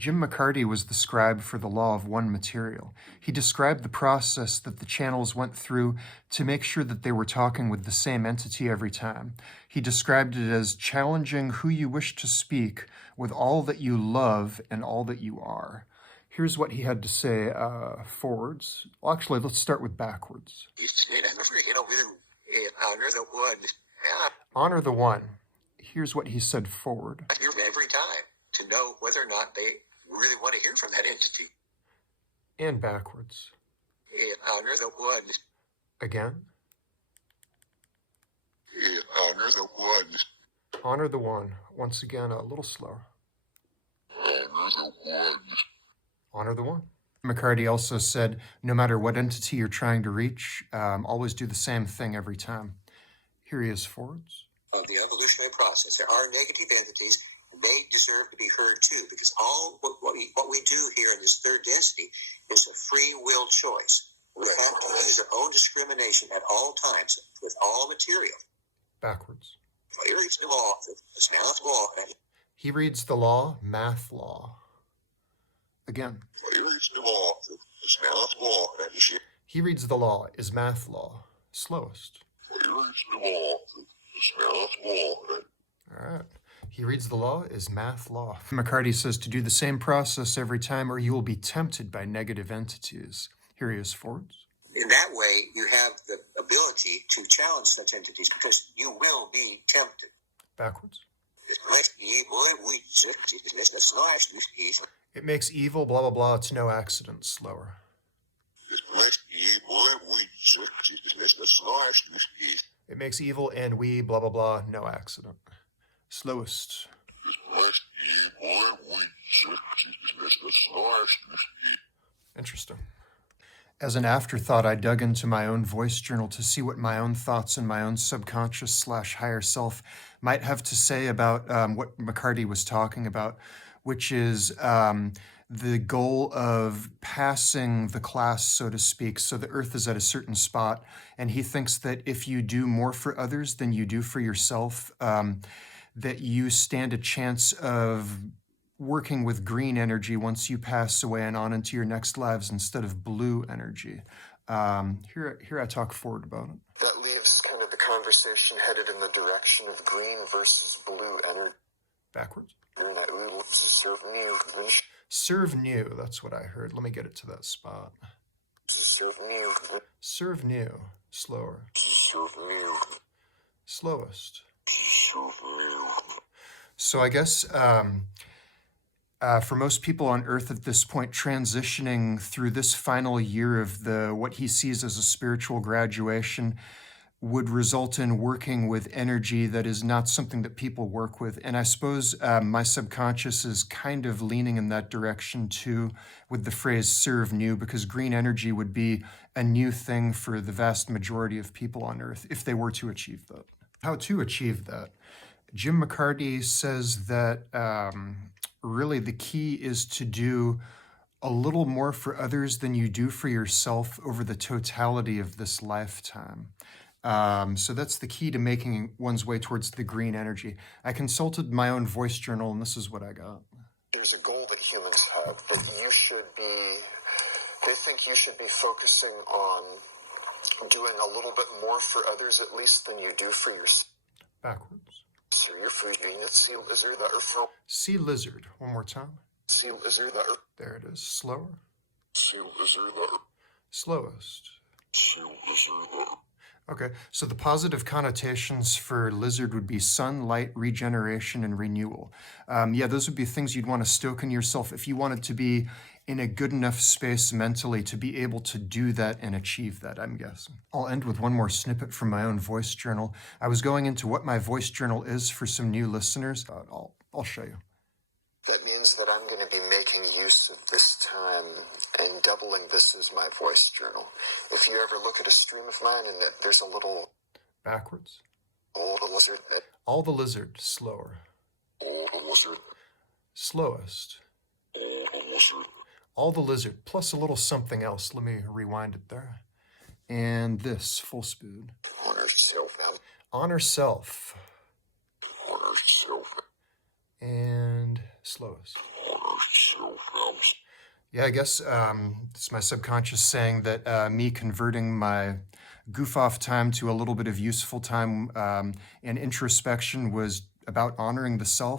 Jim McCarty was the scribe for the law of one material. He described the process that the channels went through to make sure that they were talking with the same entity every time. He described it as challenging who you wish to speak with all that you love and all that you are. Here's what he had to say forwards. Well, actually, let's start with backwards. Honor the one. Here's what he said forward. Every time to know whether or not they really want to hear from that entity. And backwards. Honor the one. Again. Honor the one. Honor the one. Once again, a little slower. Honor the one. Honor the one. McCarty also said, no matter what entity you're trying to reach, always do the same thing every time. Here he is forwards. Of the evolutionary process, there are negative entities. They deserve to be heard too, because all what we do here in this third density is a free will choice. We have to use our own discrimination at all times with all material. Backwards. He reads the law, it's math law. He reads the law, math law. Again. He reads the law, it's math law. He reads the law, is math law. Slowest. He reads the law, it's math law. All right. He reads the law is math law. McCarty says to do the same process every time or you will be tempted by negative entities. Here he is forwards. In that way, you have the ability to challenge such entities because you will be tempted. Backwards. It makes evil, blah, blah, blah. It's no accident. Slower. It makes evil and we, blah, blah, blah. No accident. Slowest. Interesting. As an afterthought, I dug into my own voice journal to see what my own thoughts and my own subconscious/higher self might have to say about what McCarty was talking about, which is the goal of passing the class, so to speak. So the Earth is at a certain spot, and he thinks that if you do more for others than you do for yourself, that you stand a chance of working with green energy once you pass away and on into your next lives instead of blue energy. Here I talk forward about it. That leaves kind of the conversation headed in the direction of green versus blue energy. Backwards. Serve new. Serve new, that's what I heard. Let me get it to that spot. Serve new. Serve new. Slower. Serve new. Slowest. Serve new. So I guess for most people on Earth at this point, transitioning through this final year of what he sees as a spiritual graduation would result in working with energy that is not something that people work with. And I suppose my subconscious is kind of leaning in that direction too with the phrase serve new, because green energy would be a new thing for the vast majority of people on Earth if they were to achieve that. How to achieve that? Jim McCarty says that really the key is to do a little more for others than you do for yourself over the totality of this lifetime. So that's the key to making one's way towards the green energy. I consulted my own voice journal, and this is what I got. There's a goal that humans have that they think you should be focusing on doing a little bit more for others at least than you do for yourself. Backwards. So you're freaking it. Sea lizard that are Sea lizard. One more time. Sea lizard that are. There it is. Slower. Sea lizard that are. Slowest. Sea lizard that are. Okay, so the positive connotations for lizard would be sun, light, regeneration, and renewal. Yeah, those would be things you'd want to stoke in yourself if you wanted to be in a good enough space mentally to be able to do that and achieve that, I'm guessing. I'll end with one more snippet from my own voice journal. I was going into what my voice journal is for some new listeners. I'll show you. That means that I'm going to be making use of this time and doubling this as my voice journal. If you ever look at a stream of mine and there's a little... Backwards. All the lizard. All the lizard. Slower. All the lizard. Slowest. All the lizard. All the lizard, plus a little something else. Let me rewind it there. And this, full speed. Honor self. Honor self. Honor self. And slowest. Honor self. Yeah, I guess it's my subconscious saying that me converting my goof off time to a little bit of useful time and introspection was about honoring the self